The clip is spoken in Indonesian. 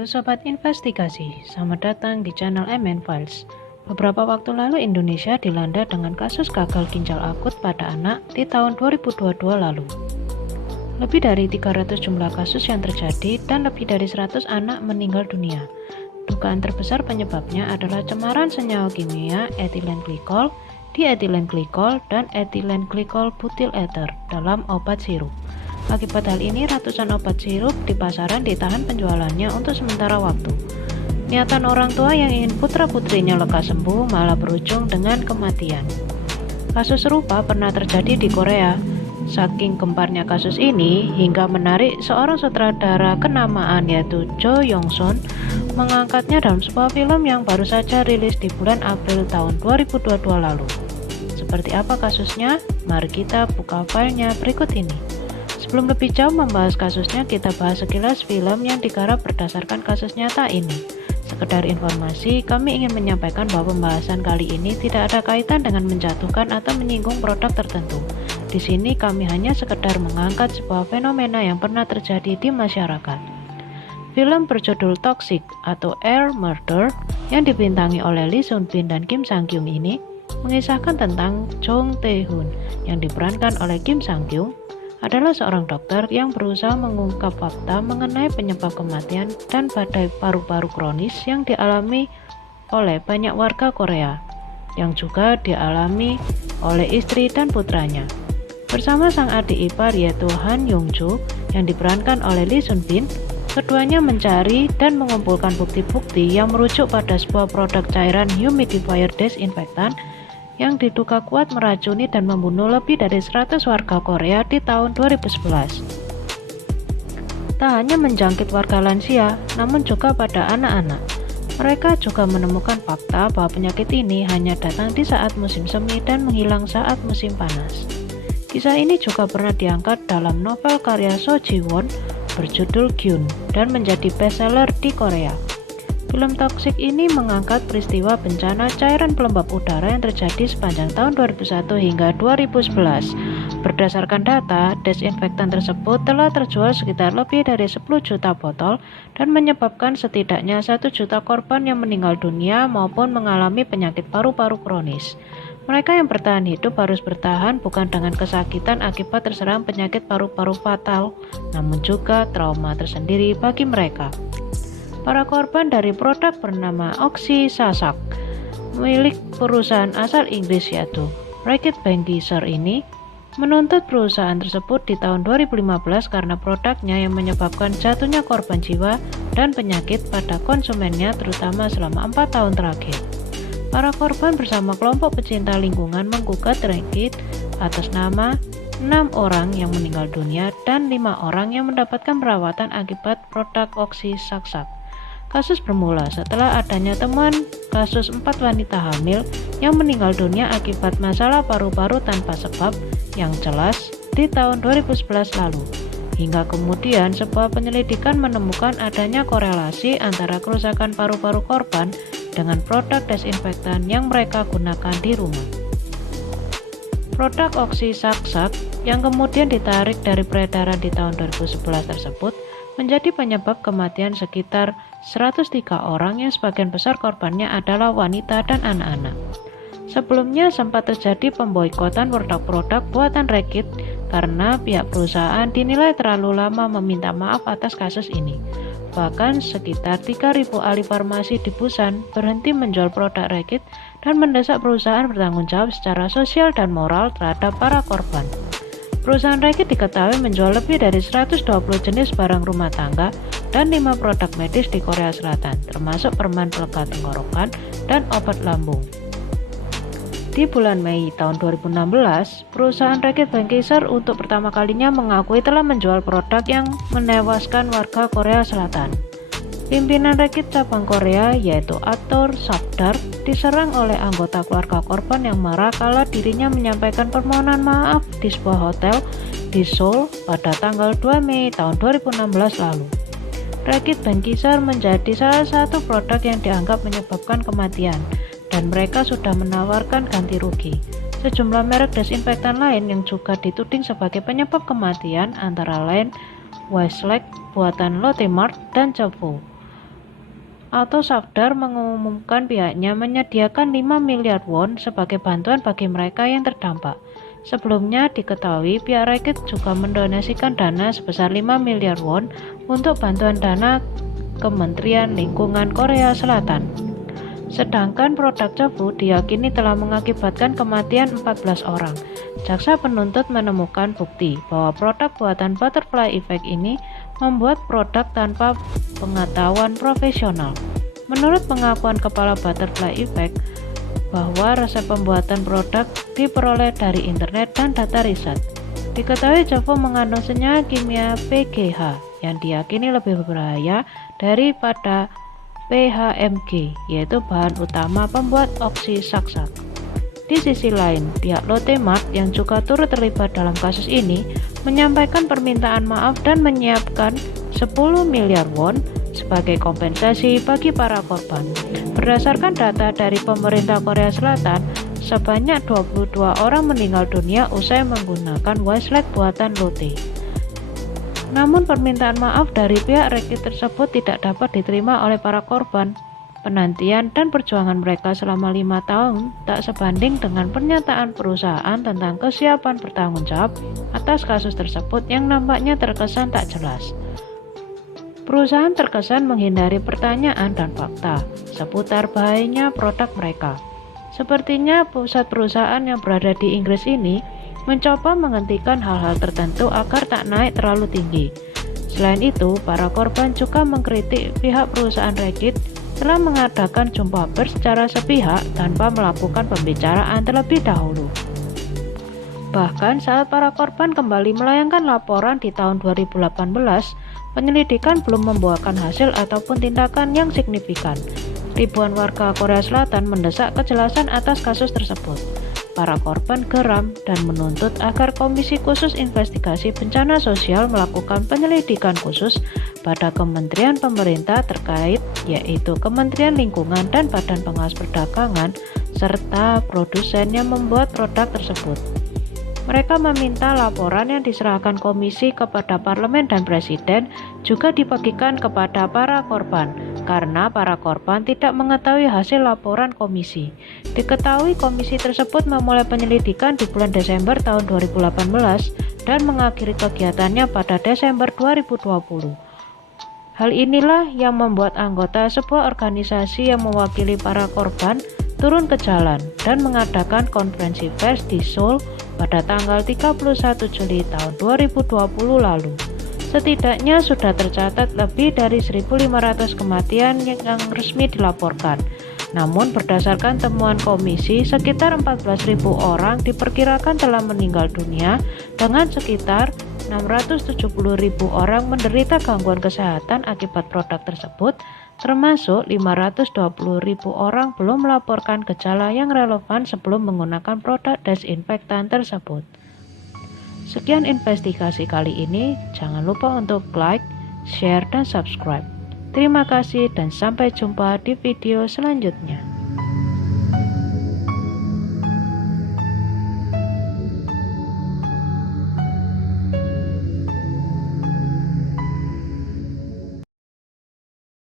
Halo Sobat Investigasi, selamat datang di channel MN Files. Beberapa waktu lalu Indonesia dilanda dengan kasus gagal ginjal akut pada anak di tahun 2022 lalu. Lebih dari 300 jumlah kasus yang terjadi dan lebih dari 100 anak meninggal dunia. Dugaan terbesar penyebabnya adalah cemaran senyawa kimia etilen glikol, dietilen glikol, dan etilen glikol butyl ether dalam obat sirup. Akibat hal ini, ratusan obat sirup di pasaran ditahan penjualannya untuk sementara waktu. Niatan orang tua yang ingin putra-putrinya lekas sembuh malah berujung dengan kematian. Kasus serupa pernah terjadi di Korea. Saking gemparnya kasus ini, hingga menarik seorang sutradara kenamaan yaitu Jo Yong-sun mengangkatnya dalam sebuah film yang baru saja rilis di bulan April tahun 2022 lalu. Seperti apa kasusnya? Mari kita buka filenya berikut ini. Sebelum lebih jauh membahas kasusnya, kita bahas sekilas film yang digarap berdasarkan kasus nyata ini. Sekedar informasi, kami ingin menyampaikan bahwa pembahasan kali ini tidak ada kaitan dengan menjatuhkan atau menyinggung produk tertentu. Di sini kami hanya sekedar mengangkat sebuah fenomena yang pernah terjadi di masyarakat. Film berjudul Toxic atau Air Murder yang dibintangi oleh Lee Sun Bin dan Kim Sang Kyung ini mengisahkan tentang Jong Tae Hoon yang diperankan oleh Kim Sang Kyung adalah seorang dokter yang berusaha mengungkap fakta mengenai penyebab kematian dan badai paru-paru kronis yang dialami oleh banyak warga Korea, yang juga dialami oleh istri dan putranya. Bersama sang adik ipar yaitu Han Yong-joo yang diperankan oleh Lee Sun Bin, keduanya mencari dan mengumpulkan bukti-bukti yang merujuk pada sebuah produk cairan humidifier desinfektan yang diduga kuat meracuni dan membunuh lebih dari 100 warga Korea di tahun 2011. Tak hanya menjangkit warga lansia, namun juga pada anak-anak. Mereka juga menemukan fakta bahwa penyakit ini hanya datang di saat musim semi dan menghilang saat musim panas. Kisah ini juga pernah diangkat dalam novel karya So Ji-won berjudul Gyun dan menjadi bestseller di Korea. Film Toxic ini mengangkat peristiwa bencana cairan pelembab udara yang terjadi sepanjang tahun 2001 hingga 2011. Berdasarkan data, desinfektan tersebut telah terjual sekitar lebih dari 10 juta botol dan menyebabkan setidaknya 1 juta korban yang meninggal dunia maupun mengalami penyakit paru-paru kronis. Mereka yang bertahan hidup harus bertahan bukan dengan kesakitan akibat terserang penyakit paru-paru fatal, namun juga trauma tersendiri bagi mereka. Para korban dari produk bernama Oxysasak milik perusahaan asal Inggris yaitu Reckitt Benckiser ini menuntut perusahaan tersebut di tahun 2015 karena produknya yang menyebabkan jatuhnya korban jiwa dan penyakit pada konsumennya terutama selama 4 tahun terakhir. Para korban bersama kelompok pecinta lingkungan menggugat Reckitt atas nama 6 orang yang meninggal dunia dan 5 orang yang mendapatkan perawatan akibat produk Oxysasak. Kasus bermula setelah adanya temuan kasus 4 wanita hamil yang meninggal dunia akibat masalah paru-paru tanpa sebab yang jelas di tahun 2011 lalu. Hingga kemudian sebuah penyelidikan menemukan adanya korelasi antara kerusakan paru-paru korban dengan produk desinfektan yang mereka gunakan di rumah. Produk Oxysasak yang kemudian ditarik dari peredaran di tahun 2011 tersebut menjadi penyebab kematian sekitar 103 orang yang sebagian besar korbannya adalah wanita dan anak-anak. Sebelumnya sempat terjadi pemboikotan produk-produk buatan Reckitt karena pihak perusahaan dinilai terlalu lama meminta maaf atas kasus ini. Bahkan sekitar 3.000 ahli farmasi di Busan berhenti menjual produk Reckitt dan mendesak perusahaan bertanggung jawab secara sosial dan moral terhadap para korban. Perusahaan Reckitt diketahui menjual lebih dari 120 jenis barang rumah tangga dan 5 produk medis di Korea Selatan, termasuk permen pelega tenggorokan dan obat lambung. Di bulan Mei tahun 2016, perusahaan Reckitt Benckiser untuk pertama kalinya mengakui telah menjual produk yang menewaskan warga Korea Selatan. Pimpinan Reckitt cabang Korea yaitu Ator Sabdar diserang oleh anggota keluarga korban yang marah kala dirinya menyampaikan permohonan maaf di sebuah hotel di Seoul pada tanggal 2 Mei tahun 2016 lalu. Reckitt Benckiser menjadi salah satu produk yang dianggap menyebabkan kematian dan mereka sudah menawarkan ganti rugi. Sejumlah merek desinfektan lain yang juga dituding sebagai penyebab kematian antara lain Westlake buatan Lotte Mart dan Zhifu. Auto Safdar mengumumkan pihaknya menyediakan 5 miliar won sebagai bantuan bagi mereka yang terdampak. Sebelumnya diketahui pihak Rekit juga mendonasikan dana sebesar 5 miliar won untuk bantuan dana Kementerian Lingkungan Korea Selatan. Sedangkan produk cepu diyakini telah mengakibatkan kematian 14 orang. Jaksa penuntut menemukan bukti bahwa produk buatan Butterfly Effect ini membuat produk tanpa pengetahuan profesional. Menurut pengakuan kepala Butterfly Effect, bahwa resep pembuatan produk diperoleh dari internet dan data riset. Diketahui cepu mengandung senyawa kimia PGH yang diyakini lebih berbahaya daripada PHMG, yaitu bahan utama pembuat oksisaksak. Di sisi lain, pihak Lotte Mart yang juga turut terlibat dalam kasus ini menyampaikan permintaan maaf dan menyiapkan 10 miliar won sebagai kompensasi bagi para korban. Berdasarkan data dari pemerintah Korea Selatan, sebanyak 22 orang meninggal dunia usai menggunakan Westlac buatan Lotte. Namun permintaan maaf dari pihak Rekit tersebut tidak dapat diterima oleh para korban. Penantian dan perjuangan mereka selama 5 tahun tak sebanding dengan pernyataan perusahaan tentang kesiapan bertanggung jawab atas kasus tersebut yang nampaknya terkesan tak jelas. Perusahaan terkesan menghindari pertanyaan dan fakta seputar bahayanya produk mereka. Sepertinya pusat perusahaan yang berada di Inggris ini mencoba menghentikan hal-hal tertentu agar tak naik terlalu tinggi. Selain itu, para korban juga mengkritik pihak perusahaan Reddit telah mengadakan jumpa pers secara sepihak tanpa melakukan pembicaraan terlebih dahulu. Bahkan saat para korban kembali melayangkan laporan di tahun 2018, penyelidikan belum membuahkan hasil ataupun tindakan yang signifikan. Ribuan warga Korea Selatan mendesak kejelasan atas kasus tersebut. Para korban geram dan menuntut agar Komisi Khusus Investigasi Bencana Sosial melakukan penyelidikan khusus pada kementerian pemerintah terkait, yaitu Kementerian Lingkungan dan Badan Pengawas Perdagangan, serta produsen yang membuat produk tersebut. Mereka meminta laporan yang diserahkan komisi kepada parlemen dan presiden juga dibagikan kepada para korban, karena para korban tidak mengetahui hasil laporan komisi. Diketahui komisi tersebut memulai penyelidikan di bulan Desember tahun 2018 dan mengakhiri kegiatannya pada Desember 2020. Hal inilah yang membuat anggota sebuah organisasi yang mewakili para korban turun ke jalan dan mengadakan konferensi pers di Seoul pada tanggal 31 Juli tahun 2020 lalu. Setidaknya sudah tercatat lebih dari 1.500 kematian yang resmi dilaporkan. Namun berdasarkan temuan komisi, sekitar 14.000 orang diperkirakan telah meninggal dunia dengan sekitar 670.000 orang menderita gangguan kesehatan akibat produk tersebut, termasuk 520.000 orang belum melaporkan gejala yang relevan sebelum menggunakan produk desinfektan tersebut. Sekian investigasi kali ini, jangan lupa untuk like, share, dan subscribe. Terima kasih dan sampai jumpa di video selanjutnya.